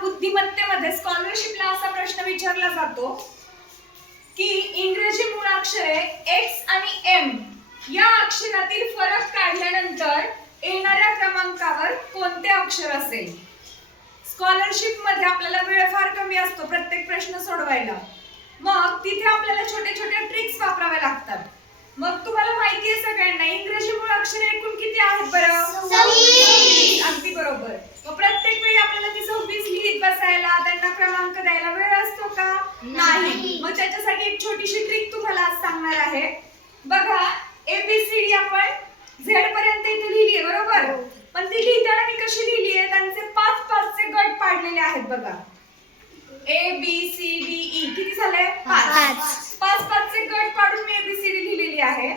बुद्धिमत्तेमध्ये स्कॉलरशिपला असा प्रश्न विचारला जातो की इंग्रजी मुळाक्षरे एक्स आणि एम या अक्षरातील फरक काढल्यानंतर येणाऱ्या क्रमांकावर कोणते अक्षर असेल। स्कॉलरशिप मध्ये आपल्याला वेळ फार कमी असतो प्रत्येक प्रश्न सोडवायला, मग तिथे आपल्याला छोटे छोटे ट्रिक्स वापरावे लागतात। मग तुम्हाला माहिती आहे सगळ्यांना इंग्रजी मुळाक्षरे एकूण किती आहेत बरं? 26। अगदी बरोबर। मग प्रत्येक वेळी आपल्याला ती 26 लिहित बसायला, त्यांना क्रमांक द्यायला वेळ असतो का? नाही। मग त्याच्यासाठी एक छोटीशी ट्रिक तुम्हाला आज सांगणार आहे। बघा, ABCD आपण Z पर्यंत इथे लिहिली आहे बरोबर, पण ती लिहिताना मी कशी लिहिली आहे? त्यांचे 5 चे गट पाडलेले आहेत बघा। ABCDE किती झाले? 5 चे गट पाडून मी ABCD लिहिलेली आहे।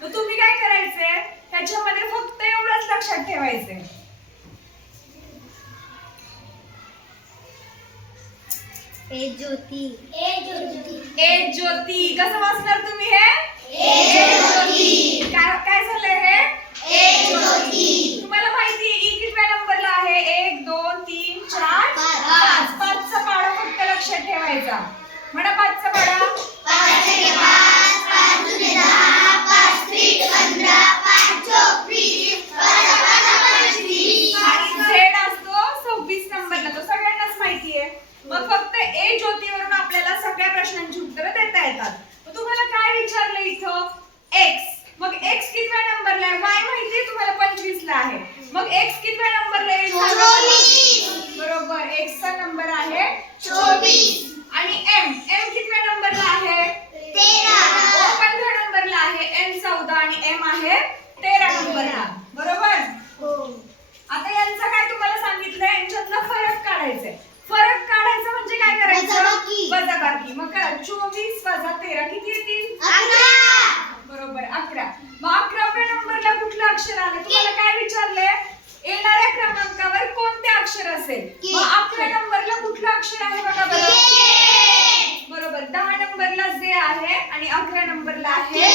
मग तुम्ही काय करायचंय, त्याच्यामध्ये फक्त एवढंच लक्षात ठेवायचंय, ए ज्योती। कसं वाचणार तुम्ही हे? काय झालंय हे? तुम्हाला माहिती आहे ई कितव्या नंबरला आहे? 1 2 3 4 5। 5 चा पाढा फक्त लक्षात ठेवायचा। म्हणा 5 चा पाढा। 5 × 5 5 × 10 5 × 15 5 × 24 5 × 25 आणि Z असतो 26 नंबरला, तो सगळ्यांनाच माहिती आहे। मग फक्त ए ज्योतीवरून आपल्याला सगळ्या प्रश्नांची उत्तरं देता येतात। मग तुम्हाला काय विचारलं इथं? x। मग x कितव्या नंबरला आहे? y माहिती आहे तुम्हाला 25 ला आहे। मग x कितव्या नंबरला आहे? 24। बरोबर, x चा नंबर आहे 24। आणि m कितव्या नंबरला आहे? 13। o 15 नंबरला आहे, n 14 आणि m आहे 13 नंबरला। बरोबर। आता यांचा काय तुम्हाला सांगितलंय, यांच्यातला फरक काढायचा आहे। फरक काढायचा म्हणजे काय करायचं? वजाबाकी। मग करा, 24 + 13 किती येतील? 11। बरोबर, 11। मग 11व्या नंबरला कुठलं अक्षर आलं? तुम्हाला काय विचारलंय? येणाऱ्या क्रमांकावर कोणते अक्षर असेल? मग 11 नंबरला कुठलं अक्षर आहे बघा बरं? बरोबर, 10 नंबरला जे आहे आणि 11 नंबरला आहे